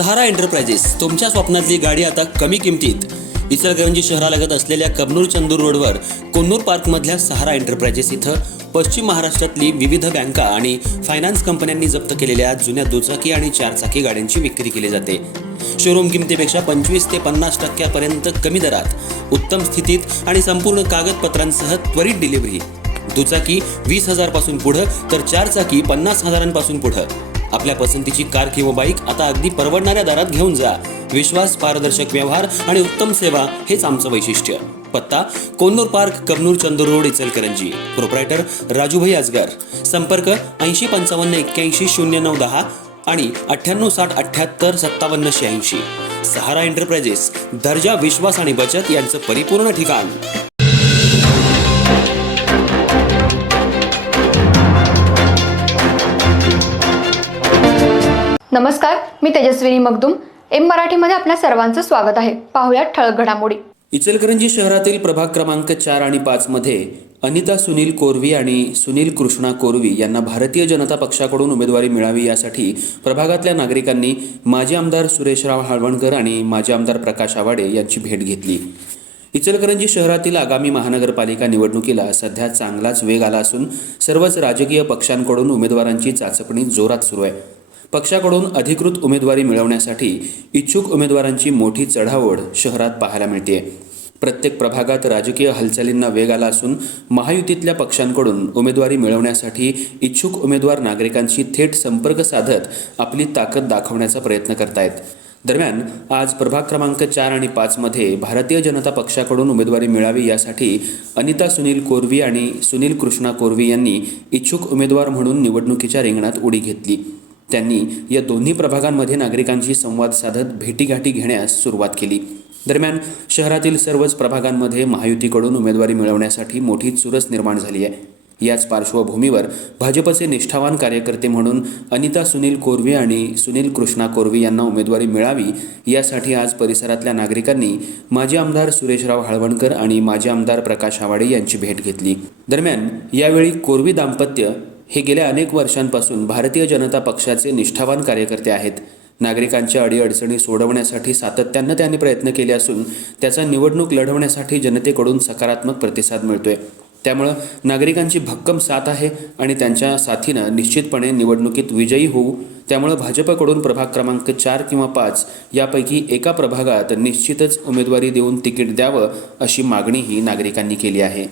सहारा enterprises तुमच्या स्वप्नातली गाडी आता कमी किमतीत। इचलकरंजी शहरालगत असलेल्या कबनूर चंदूर रोडवर कोन्नूर पार्कमधल्या सहारा एंटरप्राइजेस इथं पश्चिम महाराष्ट्रातली विविध बँका आणि फायनान्स कंपन्यांनी जप्त केलेल्या जुन्या दुचाकी आणि चारचाकी गाड्यांची विक्री केली जाते। शोरूम किमतीपेक्षा 25 ते 50% कमी दरात उत्तम स्थितीत आणि संपूर्ण कागदपत्रांसह त्वरित डिलिव्हरी। दुचाकी 20,000 पासून पुढे तर चारचाकी 50,000 पासून पुढे। आपल्या पसंतीची कार किंवा बाईक आता अगदी परवडणाऱ्या दरात घेऊन जा। विश्वास, पारदर्शक व्यवहार आणि उत्तम सेवा हेच आमचं वैशिष्ट्य। पत्ता Konnur park, Kabnur Chandur road, Ichalkaranji. Proprietor Rajubhai Ajgar. संपर्क 80 55 81 09 10 आणि 98 60 78 57 86। सहारा एंटरप्राइजेस, दर्जा, विश्वास आणि बचत यांचं परिपूर्ण ठिकाण। नमस्कार, मी तेजस्विनी मगदूम। एम मराठीमध्ये आपल्या सर्वांचं स्वागत आहे। पाहूया ठळक घडामोडी। इचलकरंजी शहरातील प्रभाग क्रमांक 4 आणि 5 मध्ये अनिता सुनील कोरवी आणि सुनील कृष्णा कोरवी यांना भारतीय जनता पक्षाकडून उमेदवारी मिळावी यासाठी प्रभागातल्या नागरिकांनी माजी आमदार सुरेशराव हळवणकर आणि माजी आमदार प्रकाश आवाडे यांची भेट घेतली। इचलकरंजी शहरातील आगामी महानगरपालिका निवडणुकीला सध्या चांगलाच वेग आला असून सर्वच राजकीय पक्षांकडून उमेदवारांची चाचपणी जोरात सुरू आहे। पक्षाकडून अधिकृत उमेदवारी मिळवण्यासाठी इच्छुक उमेदवारांची मोठी चढाओढ शहरात पाहायला मिळते। प्रत्येक प्रभागात राजकीय हालचालींना वेग आला असून महायुतीतल्या पक्षांकडून उमेदवारी मिळवण्यासाठी इच्छुक उमेदवार नागरिकांशी थेट संपर्क साधत आपली ताकद दाखवण्याचा प्रयत्न करतायत। दरम्यान आज प्रभाग क्रमांक 4 आणि 5 मध्ये भारतीय जनता पक्षाकडून उमेदवारी मिळावी यासाठी अनिता सुनील कोरवी आणि सुनील कृष्णा कोरवी यांनी इच्छुक उमेदवार म्हणून निवडणुकीच्या रिंगणात उडी घेतली। त्यांनी या दोन्ही प्रभागांमध्ये नागरिकांशी संवाद साधत भेटीगाठी घेण्यास सुरुवात केली। दरम्यान शहरातील सर्वच प्रभागांमध्ये महायुतीकडून उमेदवारी मिळवण्यासाठी मोठी चुरस निर्माण झाली आहे। याच पार्श्वभूमीवर भाजपचे निष्ठावान कार्यकर्ते म्हणून अनिता सुनील कोरवी आणि सुनील कृष्णा कोरवी यांना उमेदवारी मिळावी यासाठी आज परिसरातल्या नागरिकांनी माजी आमदार सुरेशराव हळवणकर आणि माजी आमदार प्रकाश आवाडे यांची भेट घेतली। दरम्यान यावेळी कोरवी दाम्पत्य हे गेल्या अनेक वर्षांपासून भारतीय जनता पक्षाचे निष्ठावान कार्यकर्ते आहेत। नागरिकांच्या अडीअडचणी सोडवण्यासाठी सातत्यानं त्यांनी प्रयत्न केले असून त्याचा निवडणूक लढवण्यासाठी जनतेकडून सकारात्मक प्रतिसाद मिळतोय। त्यामुळे नागरिकांची भक्कम साथ आहे आणि त्यांच्या साथीनं निश्चितपणे निवडणुकीत विजयी होऊ। त्यामुळे भाजपकडून प्रभाग क्रमांक 4 किंवा 5 यापैकी एका प्रभागात निश्चितच उमेदवारी देऊन तिकीट द्यावं अशी मागणीही नागरिकांनी केली आहे।